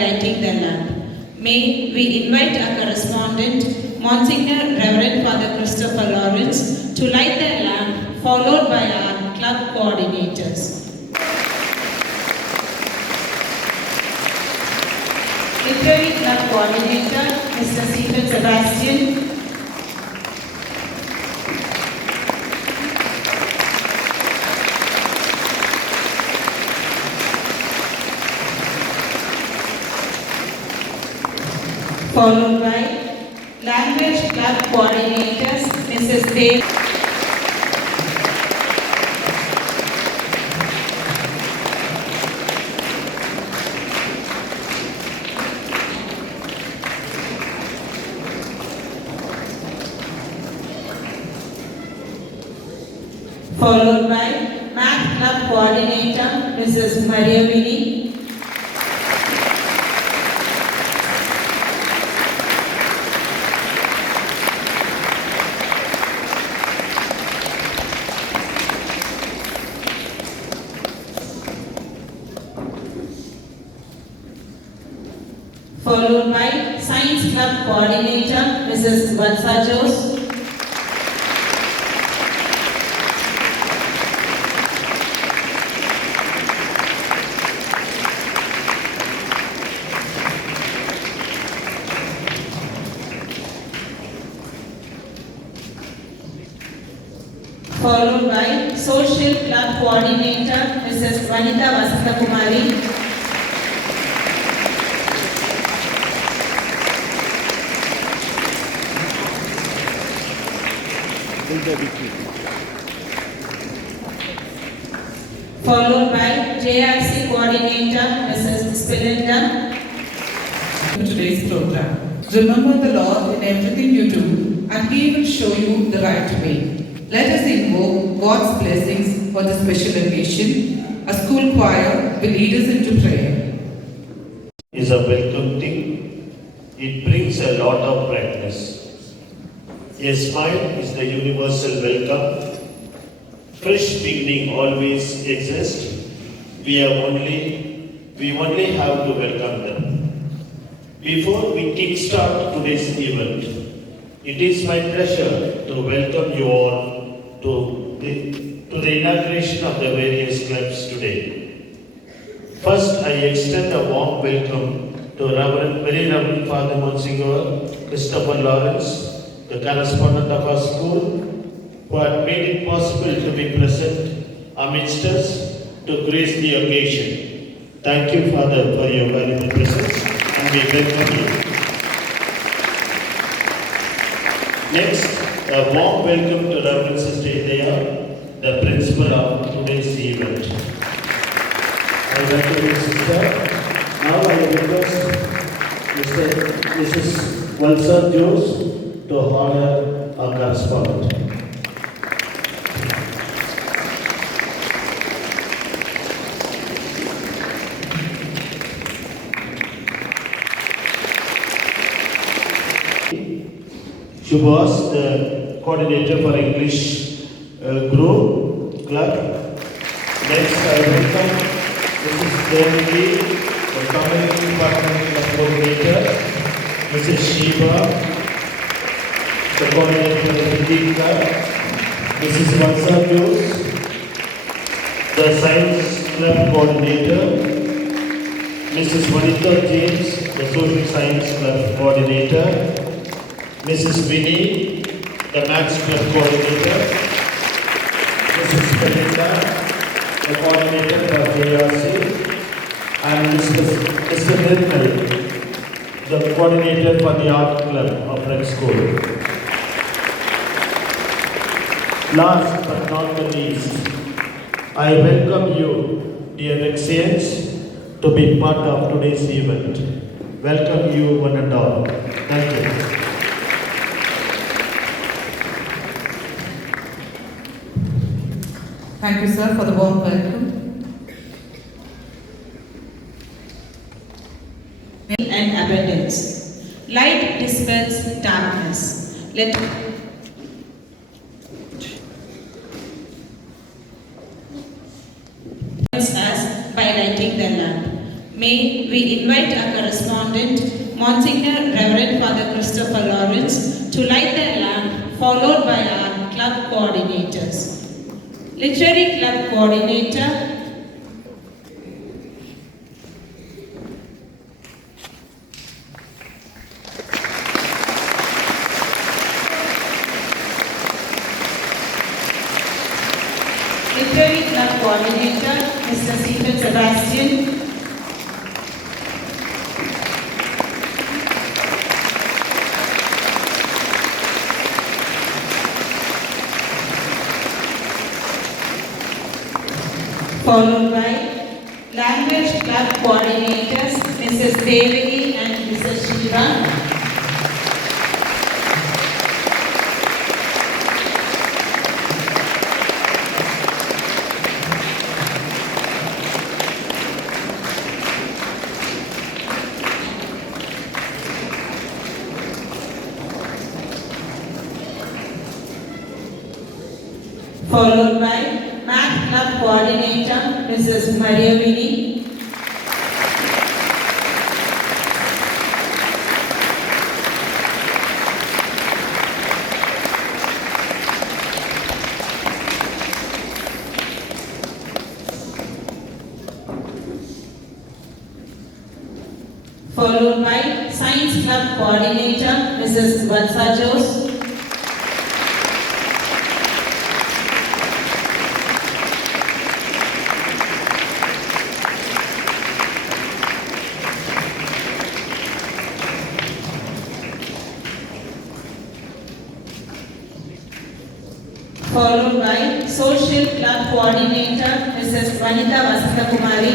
lighting the lamp. May we invite our correspondent, Monsignor Reverend Father Christopher Lawrence, to light the lamp, followed by our club coordinators. Literary Club Coordinator, Mr. Stephen Sebastian. Followed by Language Club Coordinators, Mrs. Dave. Followed by Math Club Coordinator, Mrs. Maria Winnie. Followed by Science Club Coordinator, Mrs. Vatsa Jose. Followed by Social Club Coordinator, Mrs. Vanita Vasantakumari. Followed by JRC Coordinator, Mrs. Spilinda. Today's program. Remember the Lord in everything you do, and He will show you the right way. Let us invoke God's blessings for this special occasion. A school choir will lead us into prayer. Is a welcome thing. It brings a lot of brightness. A smile is the universal welcome. Fresh beginning always exists. We only have to welcome them. Before we kickstart today's event, it is my pleasure to welcome you all to the inauguration of the various clubs today. First, I extend a warm welcome to Very Reverend Father Monsignor Christopher Lawrence, the correspondent of our school, who had made it possible to be present amidst us to grace the occasion. Thank you, Father, for your valuable presence, and we welcome you. Next, a warm welcome to Reverend Sister Idaya, the principal of today's event. I welcome you, Sister. Now I request Mrs. Vatsa Jose to honor our correspondent. Shubhas, the coordinator for English group club. Next, I welcome Mrs. Devi, the community department club coordinator. Mrs. Shiva, the coordinator for the Hindi club. Mrs. Vatsa Jose, the science club coordinator. Mrs. Vanita James, the social science club coordinator. Mrs. Winnie, the Maths Club coordinator. Mrs. Belinda, the coordinator for JRC. And Mr. Nirmal, the coordinator for the Art Club of Red School. Last but not the least, I welcome you, dear Excellencies, to be part of today's event. Welcome you one and all. Thank you. Thank you, sir, for the warm welcome. And abundance. Light dispels darkness. Let us by lighting the lamp. May we invite our correspondent, Monsignor Reverend Father Christopher Lawrence, to light the lamp, followed by our club coordinators. Literary Club Coordinator, Literary Club Coordinator, Mr. Stephen Sebastian. Followed by Language Club Coordinators, Mrs. Devagi and Mrs. Shiva. Followed by Math Club Coordinator, Mrs. Maria Vini. Followed by Science Club Coordinator, Mrs. Vatsa Jose. Followed by Social Club Coordinator, Mrs. Vanita Vasantakumari.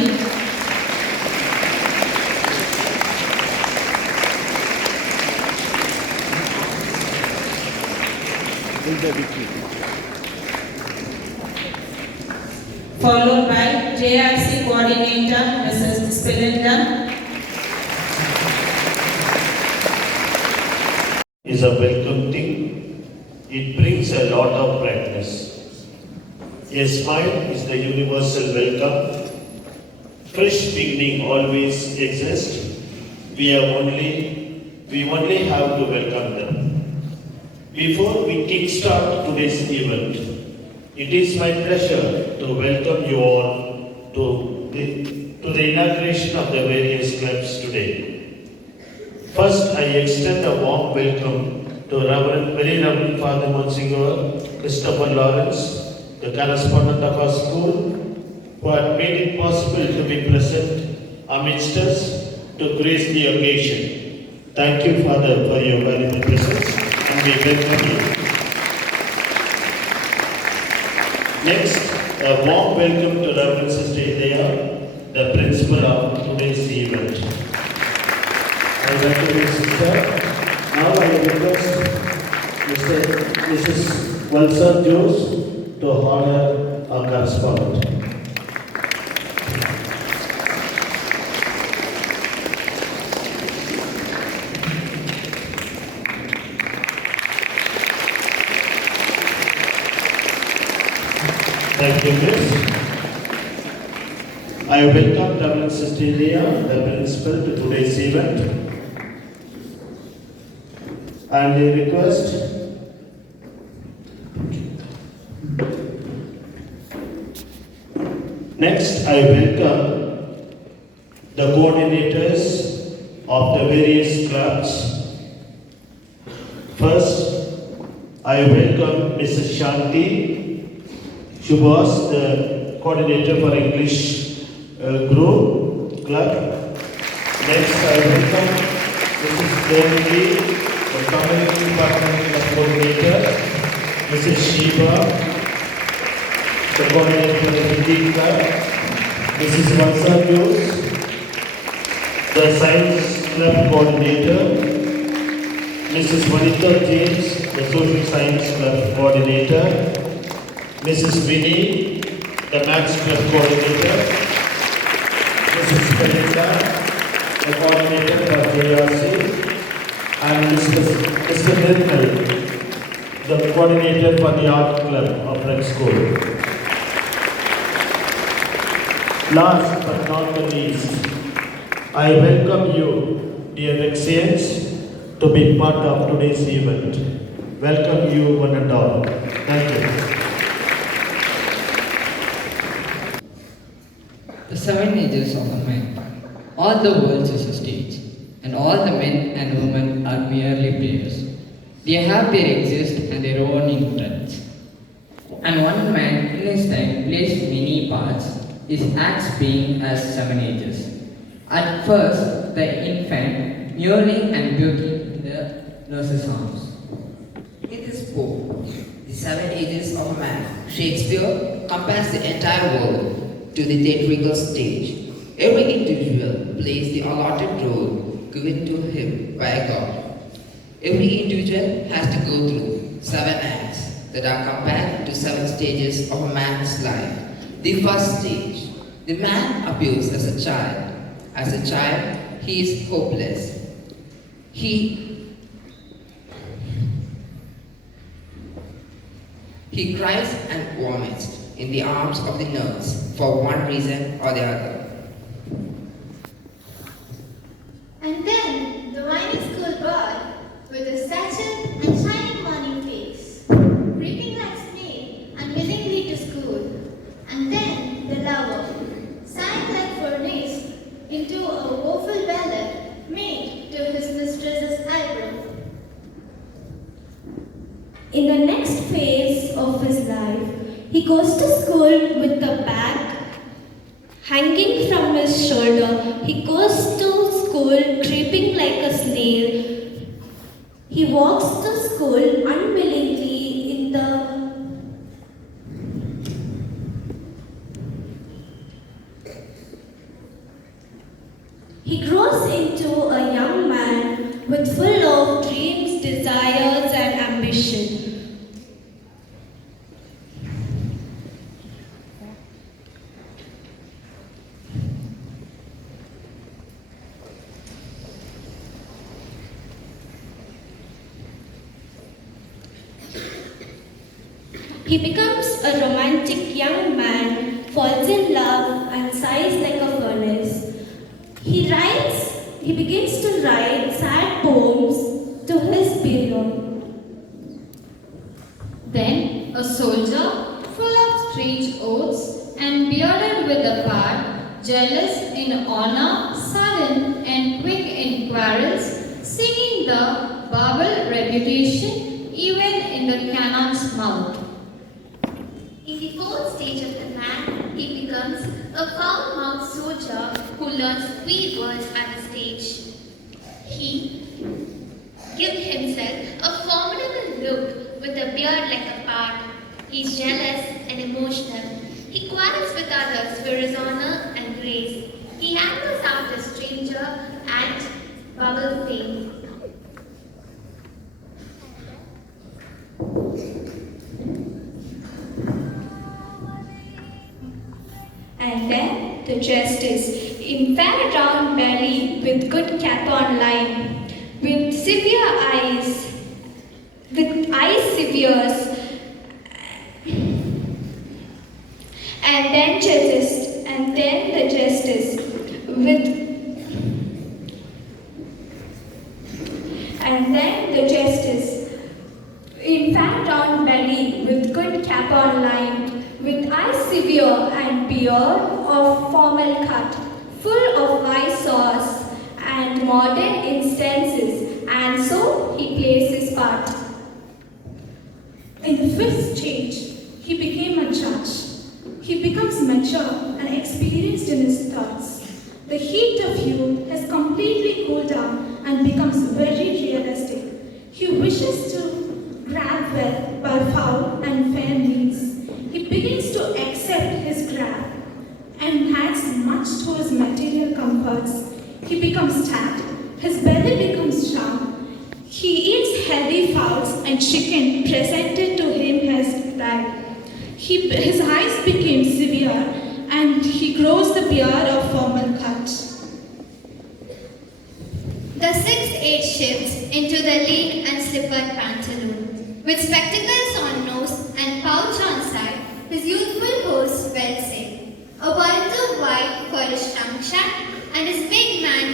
Followed by JRC Coordinator, Mrs. Spelinda. Is a welcome thing. It brings a lot of brightness. A smile is the universal welcome. Fresh beginning always exists. We only have to welcome them. Before we kickstart today's event, it is my pleasure to welcome you all to the inauguration of the various clubs today. First, I extend a warm welcome to Very Reverend Father Monsignor Christopher Lawrence, the correspondent of our school, who had made it possible to be present amidst us to grace the occasion. Thank you, Father, for your valuable presence, and we welcome you. Next, a warm welcome to Reverend Sister Ilaya, the principal of today's event. I welcome you, Sister. Now I request Mrs. Vatsa Jose to honor our correspondent. Thank you, Miss. I welcome Reverend Sister Ilaya, the principal, to today's event. And I request next I welcome the coordinators of the various clubs. First, I welcome Mrs. Shanti. She was the coordinator for English group club. Next, I welcome Mrs. Devagi, the Community Department Coordinator, Mrs. Shiva, the Coordinator of the Hindi Club, Mrs. Vatsa Jose, the Science Club Coordinator, Mrs. Vanita James, the Social Science Club Coordinator, Mrs. Vinny, the Maths Club Coordinator, Mrs. Belinda, the Coordinator of JRC, and Mr. Nirmal, the Coordinator for the Art Club of Red School. Last but not the least, I welcome you, dear Excellencies, to be part of today's event. Welcome you one and all. Thank you. The seven ages of a man. All the world is a stage, and all the men and women are merely players. They have their exist and their own interests. And one man in his time plays many parts, his acts being as seven ages. At first, the infant, yearning and beauty in the nurse's arms. In this book, The Seven Ages of a Man, Shakespeare compares the entire world to the theatrical stage. Every individual plays the allotted role given to him by God. Every individual has to go through seven acts that are compared to seven stages of a man's life. The first stage, the man appears as a child. As a child, he is hopeless. He cries and vomits in the arms of the nurse for one reason or the other. And then the whiny school boy with a satchel and shining morning face, creeping like snake unwillingly to school. And then the lover, sighing like furnace into a woeful ballad made to his mistress's eyebrow. In the next phase of his life, he goes to school with the bag hanging from his shoulder. He goes to school creeping like a snail. He walks to school unwillingly in the He grows into a young man with full of dreams, desires and ambition. He becomes a romantic young man, falls in love and sighs like a furnace. He begins to write sad poems to his pillow. Then a soldier, full of strange oaths and bearded with a pad, jealous in honor, sudden and quick in quarrels, seeking the barbed reputation even in the cannon's mouth. In the fourth stage of the man, he becomes a foul-mouthed soldier who learns 3 words at the stage. He gives himself a formidable look with a beard like a pard. He's jealous and emotional. He quarrels with others for his honor and grace. He handles out a stranger and bubble fame. And then the justice, in fair round belly with good cap on line, with severe eyes, with eyes severe, and then justice, and then the justice, and then the justice, in fat round belly with good cap on line, with eyes severe and beard of formal cut, full of eye sauce and modern instances, and so he plays his part. In the fifth stage, he became a judge. He becomes mature and experienced in his thoughts. The heat of youth has completely cooled down and becomes very realistic. He wishes to grab wealth by foul and fair means. He begins to accept his grab and adds much to his material comforts. He becomes fat, his belly becomes sharp. He eats healthy fowls and chicken presented to him as bride. His eyes became severe and he grows the beard of formal cut. The sixth age shifts into the lean and slippered pantaloon. With spectacles on nose and pouch on side, his youthful host well said, a white for his trunk shack and his big man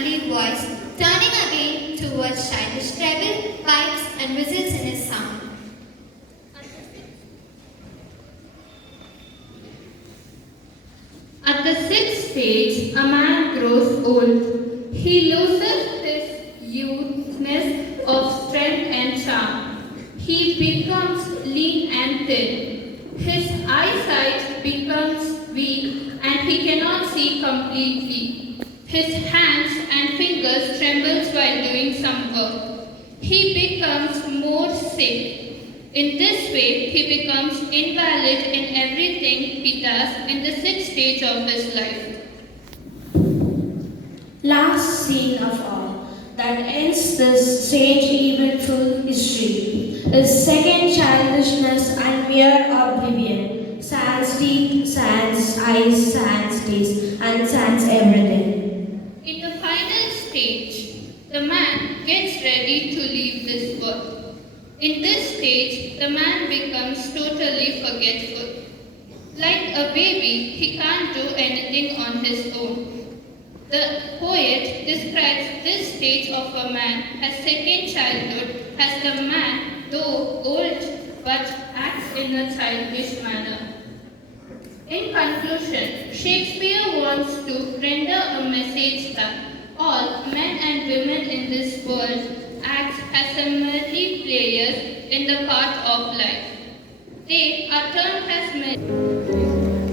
the sixth stage, a man grows old. He loses his youthness of strength and charm. He becomes lean and thin. His eyesight becomes weak and he cannot see completely. His hands and fingers tremble while doing some work. He becomes more sick. In this way, he becomes invalid in everything he does in the sixth stage of his life. Last scene of all, that ends this strange eventful history, is second childishness and mere oblivion, sans teeth, sans eyes, sans taste, and sans everything. In the final stage, the man gets ready to leave this world. In this stage, the man becomes totally forgetful. Like a baby, he can't do anything on his own. The poet describes this stage of a man as second childhood as the man, though old, but acts in a childish manner. In conclusion, Shakespeare wants to render a message that all men and women in this world act as a merely players in the part of life. They are termed as men.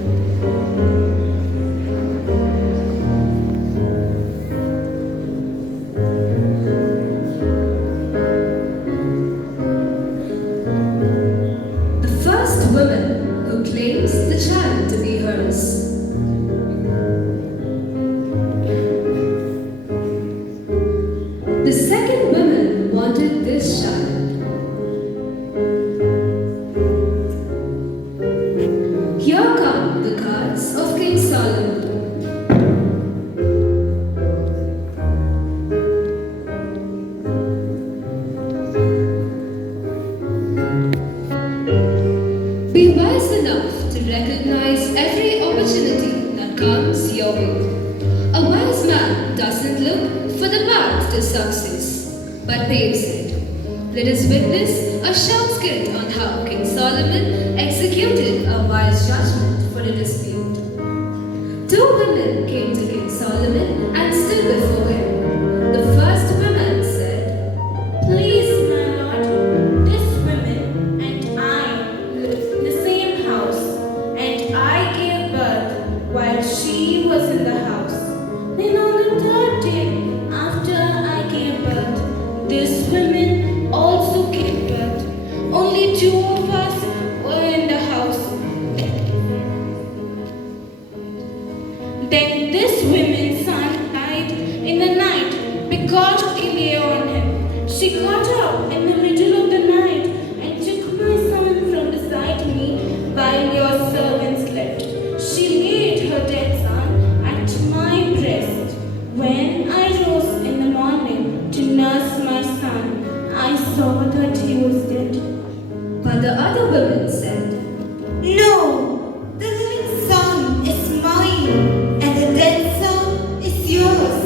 The first woman who claims the child to be hers. The second woman wanted this child. Here come the cards of King Solomon. Be wise enough to recognize every opportunity that comes your way. A wise man doesn't look for the path to success, but paves it. Let us witness a short skit on how King Solomon executed a wise judgment for a dispute. Two women came to King Solomon and stood before him. The first woman said, Please, my lord, this woman and I live in the same house, and I gave birth while she was in the house. Then on the third day after I gave birth, this woman also gave birth. Only two of us were in the house. Then this woman's son died in the night because he lay on him. She got up in the middle of the night and took my son from beside me while your servant slept. She laid her dead son at my breast. When I rose in the morning to nurse my son, I saw that he was dead. but the other woman said, No, the living son is mine, and the dead son is yours.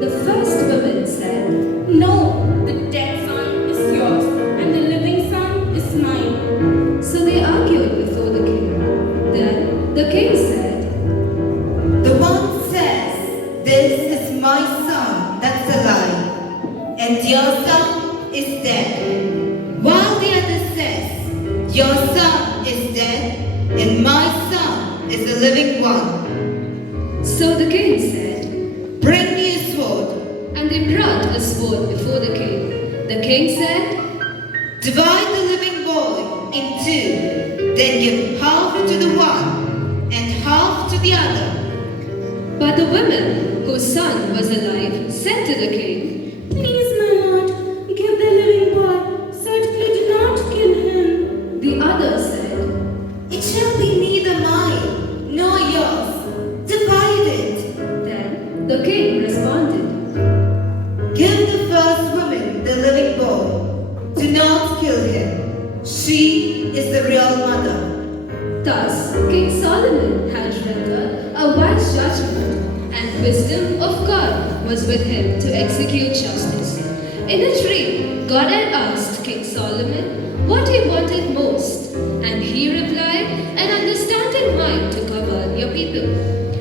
The first woman said, No, the dead son is yours, and the living son is mine. So they argued before the king. Then the king said, The one says, This is my son, that's a lie, and your son is dead. While the other says, Your son is dead, and my son is the living one. So the king said, Bring me a sword. and they brought a sword before the king. The king said, Divide the living boy in two, then give half to the one and half to the other. but the woman whose son was alive said to the king, Please, my lord, give the living boy. Certainly do not kill him. The other said, It shall be neither mine nor yours. Divide it. Then the king responded, Give the first woman the living boy. Do not kill him. She is the real mother. Thus King Solomon had rendered a wise judgment, and wisdom of God was with him to execute justice. In a dream, God had asked King Solomon what he wanted most, and he replied, An understanding mind to govern your people.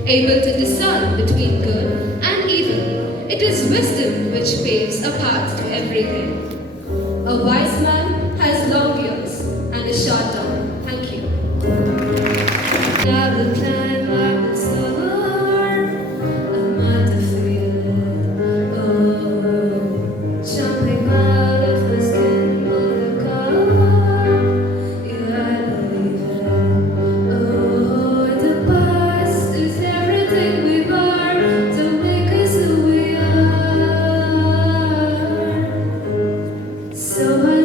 able to discern between good and evil. It is wisdom which paves a path to everything. A wise man has long ears and a short tongue. Thank you. I will climb, I will soar. I'm not afraid. Oh, jumping out of my skin on the car. Yeah, I believe it. Oh, the past is everything we are to make us who we are. So I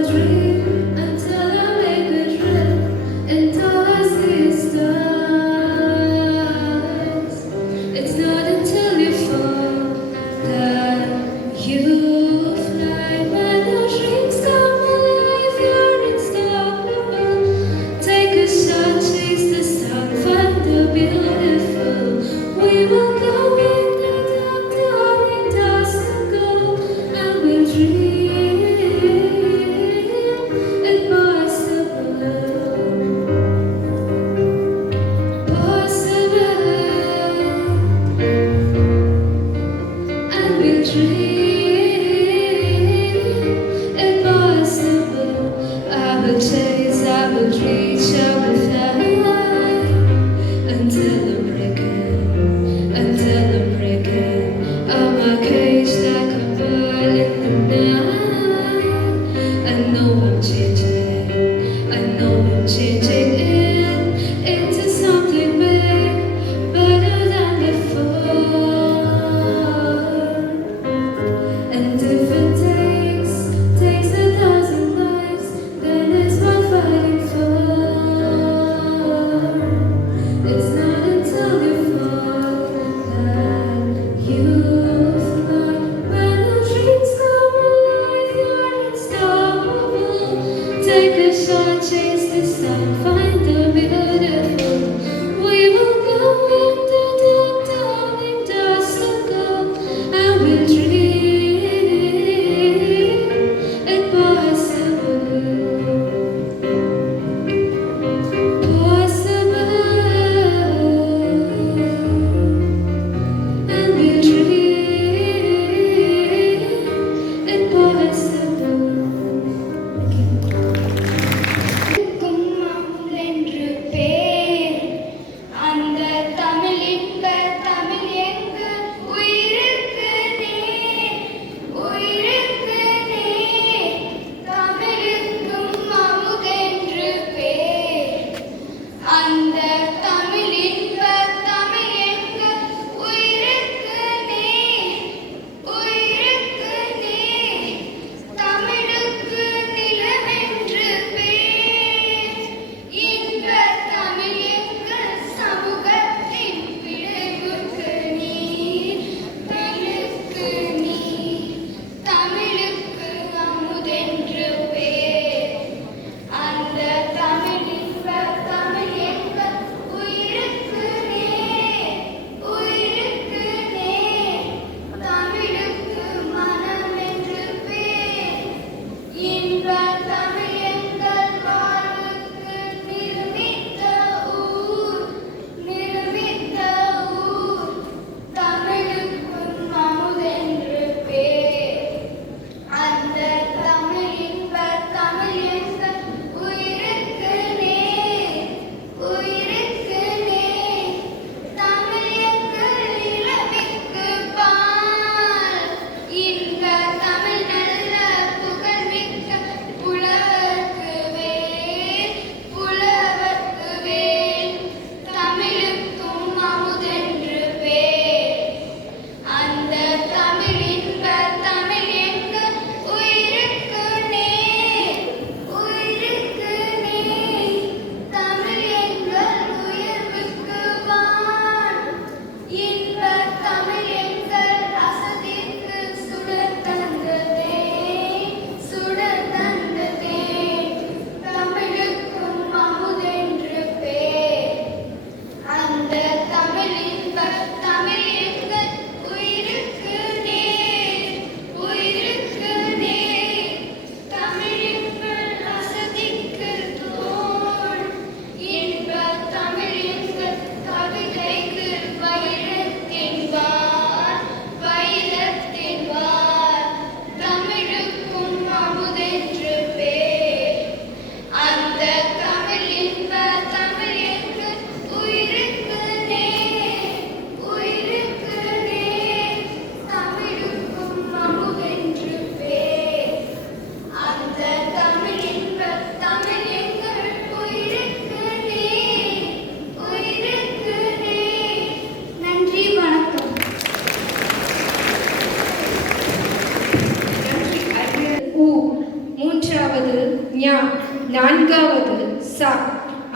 நான்காவது ச,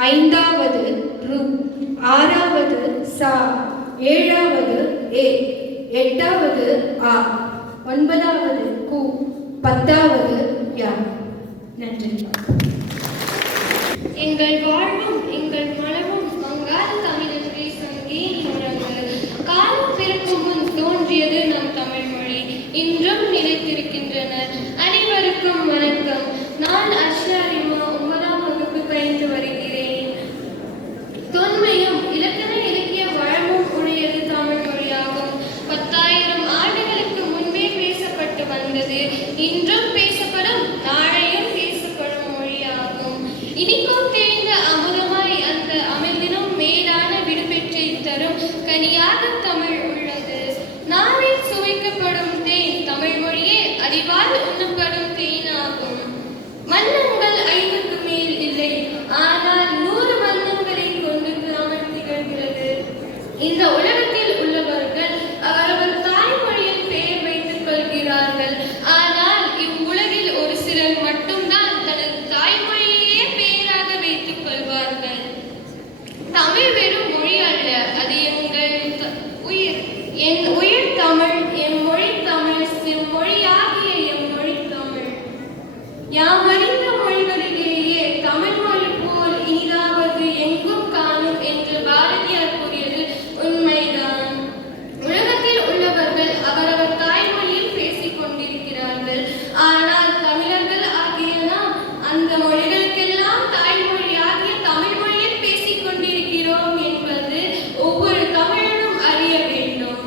ஐந்தாவது ரு, ஆறாவது சா, ஏழாவது ஏ, எட்டாவது ஆ, ஒன்பதாவது கு, பத்தாவது யா. நன்றி. எங்கள் வாழ்வும் எங்கள் மனமும் வங்காள தமிழென்றே சங்கேன் முழங்கு. காலம் பிறக்கும் முன் தோன்றியது நம் தமிழ் மொழி, இன்றும் நிலைத்திருக்கின்றனர். அனைவருக்கும் வணக்கம். நான் அர்ஷாரிமா 9ஆம் வகுப்பு பயின்று வருகிறேன். தொன்மையும் இலக்கண இலக்கிய வளமும் உடையது தமிழ் மொழியாகும். 10,000 ஆண்டுகளுக்கு முன்பே பேசப்பட்டு வந்தது, இன்றும் பேசப்படும், நாளையும் பேசப்படும் மொழியாகும். இனிக்கும் தேய்ந்த அமுதமாய் அந்த அமிழ்தினும் மேலான விடுபெற்றை தரும் கனியாக தமிழ் உள்ளது. நாவில் சுவைக்கப்படும் தேன் தமிழ் மொழியே அறிவால் உண்ணப்படும் தேனாகும். மன்னங்கள் 5க்கு மேல் இல்லை, ஆனால் 100 மன்னங்களை கொண்டு தமிழ் திகழ்கிறது. இந்த உலகத்தில் உள்ளவர்கள் அவரவர் தாய்மொழியில் பெயர் வைத்துக் கொள்கிறார்கள். ஆனால் இவ்வுலகில் ஒரு சிலர் மட்டும்தான் தனது தாய்மொழியையே பெயராக வைத்துக் கொள்வார்கள். தமிழ் வெறும் மொழி அல்ல, அது எங்கள் உயிர். என் உயிர் தமிழ், என் மொழி தமிழ், செம்மொழியாகிய எம் மொழி தமிழ். யாம் அறிந்த மொழிகளிலேயே தமிழ் மொழி போல் இனிதாவது எங்கும் காணும் என்று பாரதியார் கூறியது உண்மைதான். உலகத்தில் உள்ளவர்கள் அவரவர் தாய்மொழியில் பேசிக் கொண்டிருக்கிறார்கள். ஆனால் தமிழர்கள் ஆகிய நாம் அந்த மொழிகளுக்கெல்லாம் தாய்மொழியாகிய தமிழ் மொழியில் பேசிக் கொண்டிருக்கிறோம் என்பது ஒவ்வொரு தமிழனும் அறிய வேண்டும்.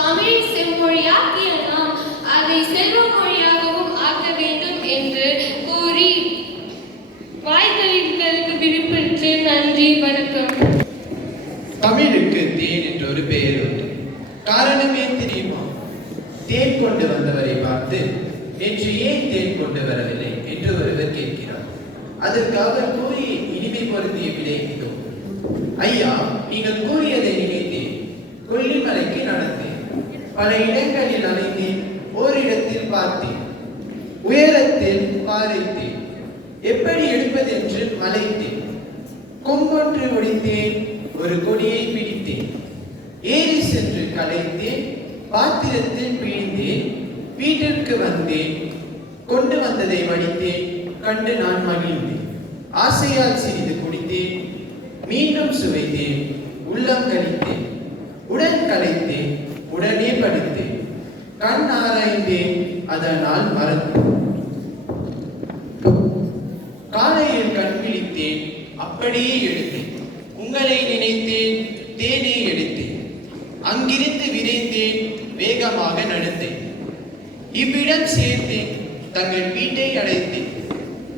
தமிழை செம்மொழியாகிய நாம் அதை செல்வ மொழியாகவும் ஆக்க வேண்டும் என்று கூறி வாய்த்தளித்தலுக்கு விருப்பற்று நன்றி, வணக்கம். தமிழுக்கு தேன் என்ற ஒரு பெயர் உண்டு. காரணமே தெரியுமா? தேன் கொண்டு வந்தவரை பார்த்து நேற்று ஏன் தேன் கொண்டு வரவில்லை என்று ஒருவர் கேட்கிறார். அதற்கு அவர் கூறிய இனிமை பொருந்திய விடை இதோ. ஐயா, நீங்கள் கூறியதை நினைத்தேன். கொல்லிமலைக்கு நடந்தேன், பல இடங்களில் அலைந்தேன், ஓரிடத்தில் பார்த்தேன், உயரத்தில் பாறைத்தேன், எப்படி எடுப்பதென்று மலைத்தேன், கொம்பொன்று ஒடித்தேன், ஒரு கொடியை பிடித்தேன், ஏறி சென்று கலைத்தேன், பாத்திரத்தில் பிழிந்தேன், வீட்டிற்கு வந்தேன், கொண்டு வந்ததை வடித்தேன், கண்டு நான் மகிழ்ந்தேன், ஆசையால் சிறிது குடித்தேன், மீண்டும் சுவைத்தேன், உள்ளம் கழித்தேன், உடன் கலைத்தேன், உடனே படுத்தேன், கண் ஆராய்ந்தேன், அதனால் மறந்தேன், காலையில் கண் விழித்தேன், அப்படியே எடுத்தேன், உங்களை நினைத்தேன், தேனே எடுத்தேன், அங்கிருந்து விரைந்தேன், வேகமாக நடந்தேன், இவ்விடம் சேர்த்தேன், தங்கள் வீட்டை அடைத்தேன்,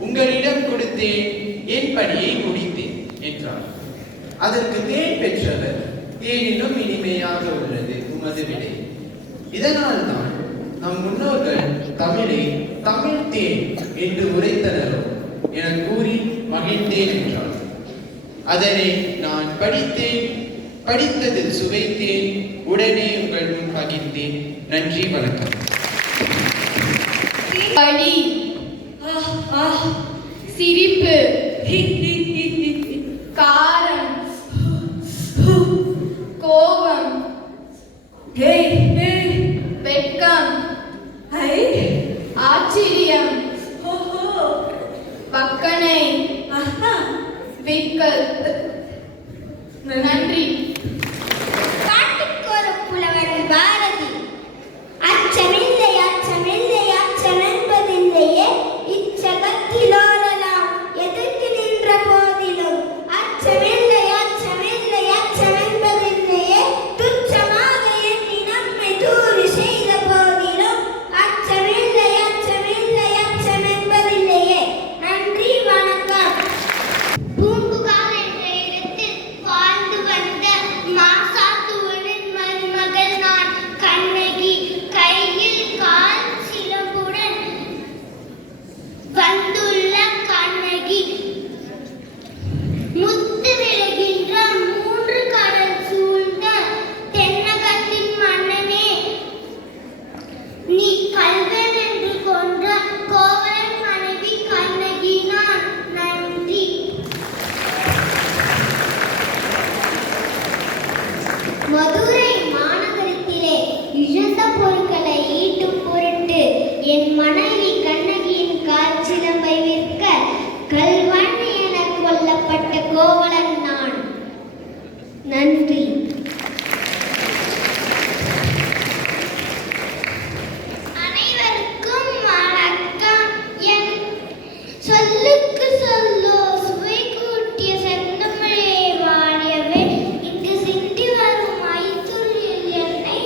உங்களிடம் கொடுத்தேன், என் பணியை முடித்தேன் என்றார். அதற்கு தேன் பெற்றவர், தேனிலும் இனிமையாக உள்ளது உமது விடை. இதனால் தான் நம் முன்னோர்கள் தமிழை தமிழ் தேன் என்று உரைத்தனரோ என கூறி மகிழ்ந்தேன் என்றார். அதனை நான் படித்தேன், படித்ததில் சுவைத்தேன், உடனே உங்கள் முன் பகிர்ந்தேன். நன்றி, வணக்கம். சிரிப்பு, காரம், கோபம், வெட்கம், ஆச்சரியம், பக்கனை, விக்கல். நன்றி. காட்டுக்கொரு புலவன் பாரதி, அச்சமில்லை அச்சமில்லை அச்சமென்பதில்லையே, இச்சகத்திலோரெல்லாம் எதிர் மதுரை மாநகரத்திலே இழந்த பொருட்களை ஈட்டும் பொருட்டு என் மனைவி கண்ணகியின் காற்சிலம்பை விற்க கல்வன் என கொல்லப்பட்ட கோவலன் நான். நன்றி. அனைவருக்கும் வணக்கம். என் சொல்லுக்கு சொல்லோ சுவை கூட்டிய செந்தமிழே வாழியவே. இங்கு சிந்தி வரும் ஐத்துளில் என்னை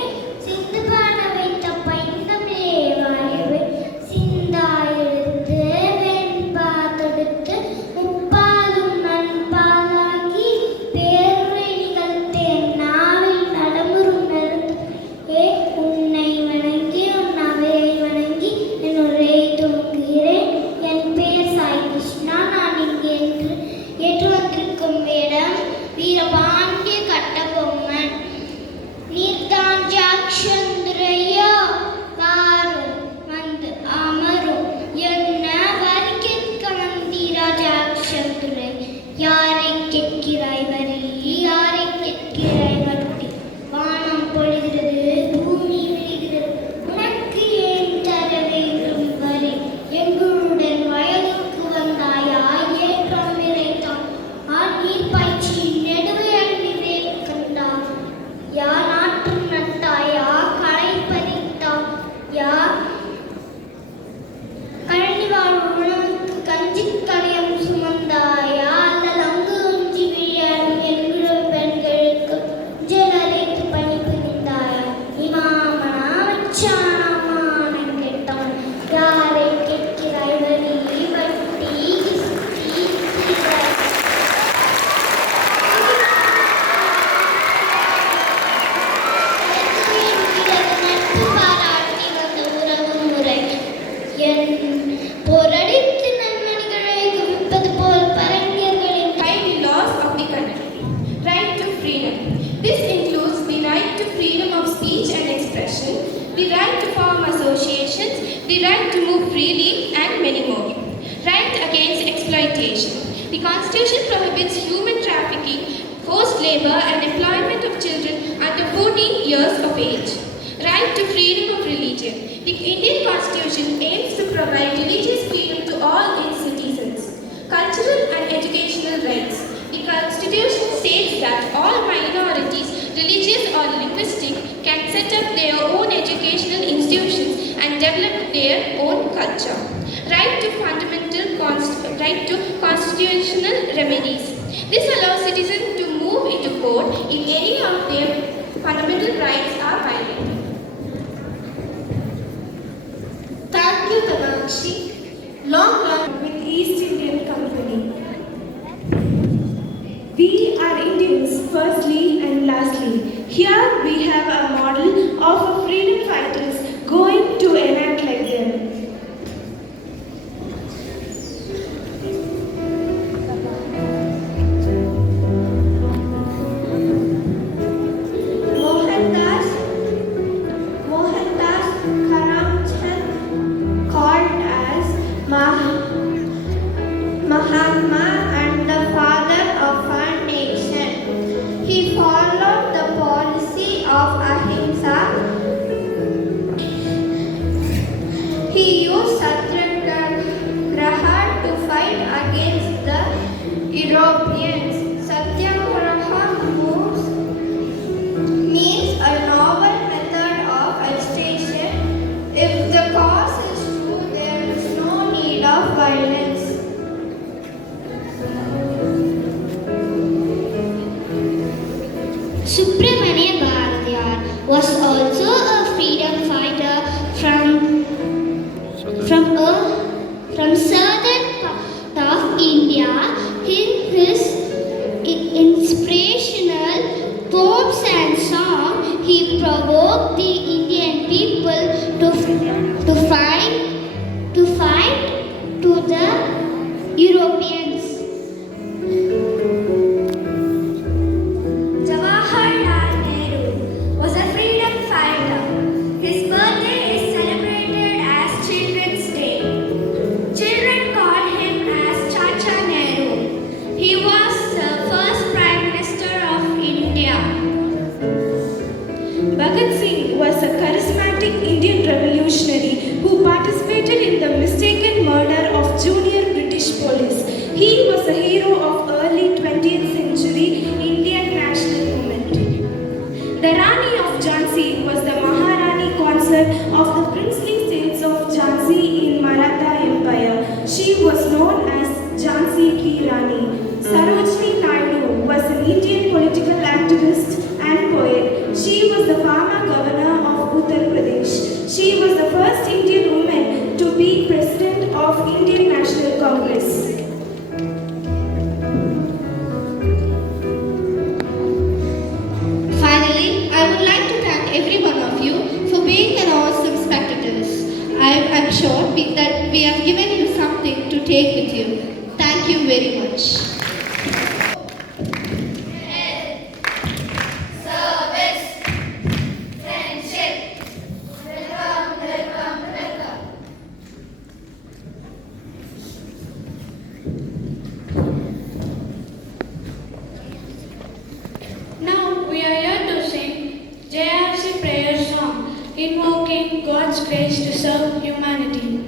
சிந்து பாட வைத்த பைந்தமிழே வாழியவே. சிந்தாயெடுத்து வெண்பா தொடுத்து முப்பாலும் நண்பாலாகி பேருரை நிகழ்த்தேன் நாவில் நடமுறும் நெருந்தே. உன்னை வணங்கி உன் அவையை வணங்கி என் உரையை துவங்குகிறேன். என் பெயர் சாய் கிருஷ்ணா. நான் இங்கே ஏற்று வந்திருக்கும் வேடம் வீரபாண்டிய கட்டபொம்மன். நீர்தான் ஜாக்ஷந்திரையோ வாரும் வந்து அமரும் என்ன வரி கேட்க வந்தீரா ஜாக்ஷந்துரை. யாரை கேட்கிறாய் வரி, யாரை கேட்கிறாய் வட்டி. வானம் பொழிகிறது, பூமி விழுகிறது, உனக்கு ஏன் தர வேண்டும் வரி. எங்களுடன் வயலுக்கு வந்தாயா ஏற்றம் விரைத்தான். நீர் பாய்ச்சி நெடுவை அணிவே கண்டா. யா நாற்று நட்டாயா களை பறித்தா. யா கழனி வாழ் உணவுக்கு கஞ்சி கணையம் சுமந்தாயா. அல்லது அங்கு உஞ்சி விளையாடும் என்கிற பெண்களுக்கு ஜலரைத்து பணி புரிந்தாயா. இமாமனா வச்சானமான கேட்டான். யாரை கேட்கிறாய் வரி வட்டி கிஸ்தி சிறை. நட்பு பாராட்டி வந்த உறவு முறை. என் போரடித்து நன்மணிகளை குவிப்பது போல் பரங்கியர்களின் 5 laws of the country. Right to freedom. This includes the right to freedom of speech and expression, the right to form associations, the right to move freely, and many more. Right against exploitation. The Constitution prohibits human trafficking, forced labor, and employment of children under 14 years of age. Right to freedom of religion. The Indian Constitution aims to provide religious freedom to all its citizens. Cultural and educational rights. The Constitution states that all minorities, religious or linguistic, can set up their own educational institutions and develop their own culture. Right to constitutional remedies. This allows citizens to move into court if any of their fundamental rights are violated. Thank you, Tanakshi. Long run with East Indian Company. We are Indians, firstly and lastly. Here we have a model of a freedom fighters going to enact like them. Mohandas Karamchand, called as Mahatma and the father of our nation. He followed the policy of ahimsa. He used satyagraha to fight against the Europeans. Satyagraha means a novel method of agitation. If the cause is true, there is no need of violence. Subramania Bharatiyar was also a freedom fighter from southern part of India. His inspirational poems and songs, he provoked the Indian people to fight to the Europeans. Jawaharlal Nehru was a freedom fighter. His birthday is celebrated as Children's Day. Children call him as Chacha Nehru. He was the first Prime Minister of India. Bhagat Singh was a charismatic Indian revolutionary who participated in the mistaken murder of junior British police. He was a hero of early 20th century Indian national movement. The Rani of Jhansi was the Maharani consort of the princely states of Jhansi in Maratha Empire. She was known as Jhansi Ki Rani. Sarojini Naidu was an Indian political activist and poet. She was the former governor of Uttar Pradesh. She was the first Indian woman to be president of Indian National Congress. Finally, I would like to thank every one of you for being an awesome spectators. I am sure that we have given you something to take with you. Thank you very much. Now we are here to sing JRC prayer song, invoking God's grace to serve humanity.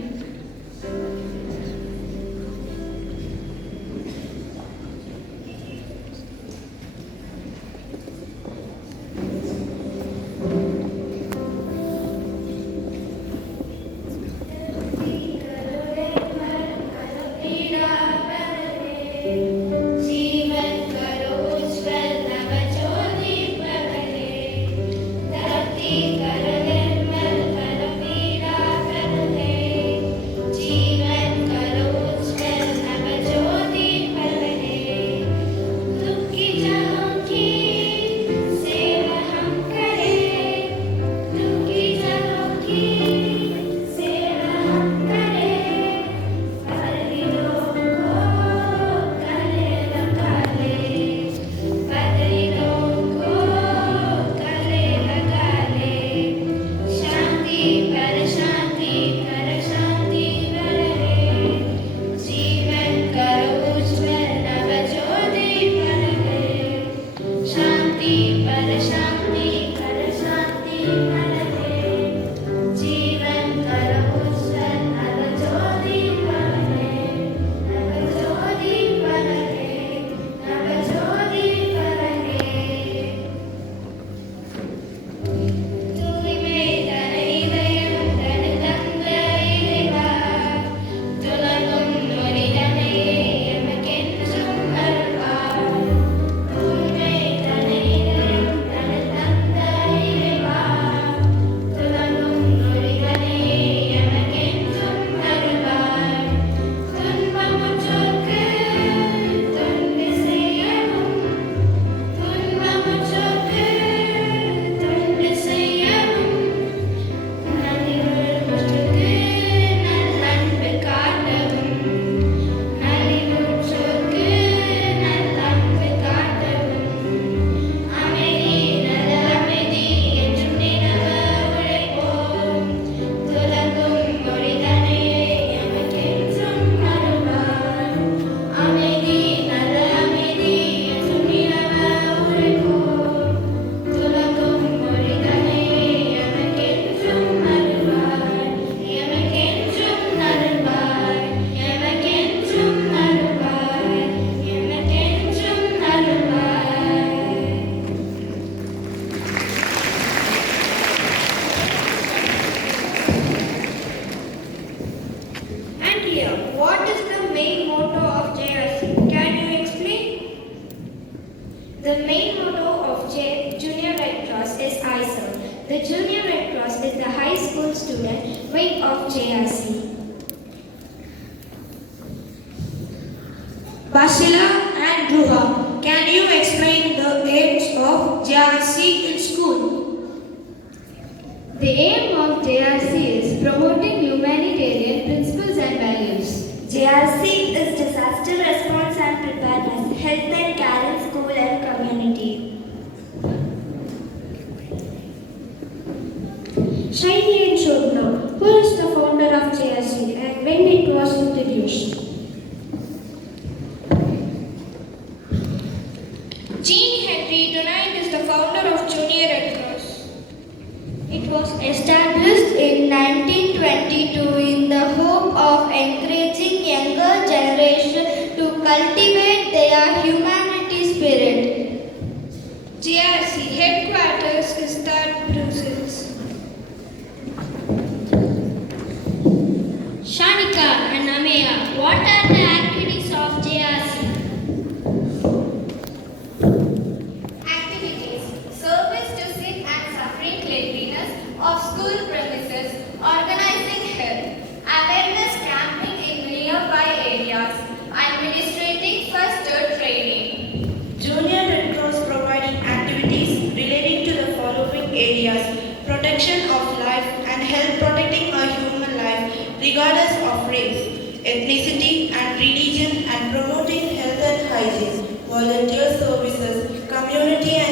The Junior Red Cross is the high school student wing of JRC. Basila and Ruha, can you explain the aims of JRC in school? The aim of JRC is promoting humanitarian principles and values. JRC is disaster response and preparedness, health and care in school and community. Shiny and Shobna, who is the founder of JRC and when it was introduced? Jean Henry Dunant is the founder of Junior Red Cross. was established in 1922 in the hope of encouraging younger generation to cultivate their humanity spirit. JRC headquarters is at Brussels. Shanika and Ameya, what are the activities of JRC? Activities: service to sick and suffering, cleanliness of school premises, organizing health, awareness camping in nearby areas, administrating first aid training. Junior Red Cross providing activities relating to the following areas: protection of life and health, protecting a human life regardless of race, ethnicity and religion, and promoting health and hygiene, volunteer services, community and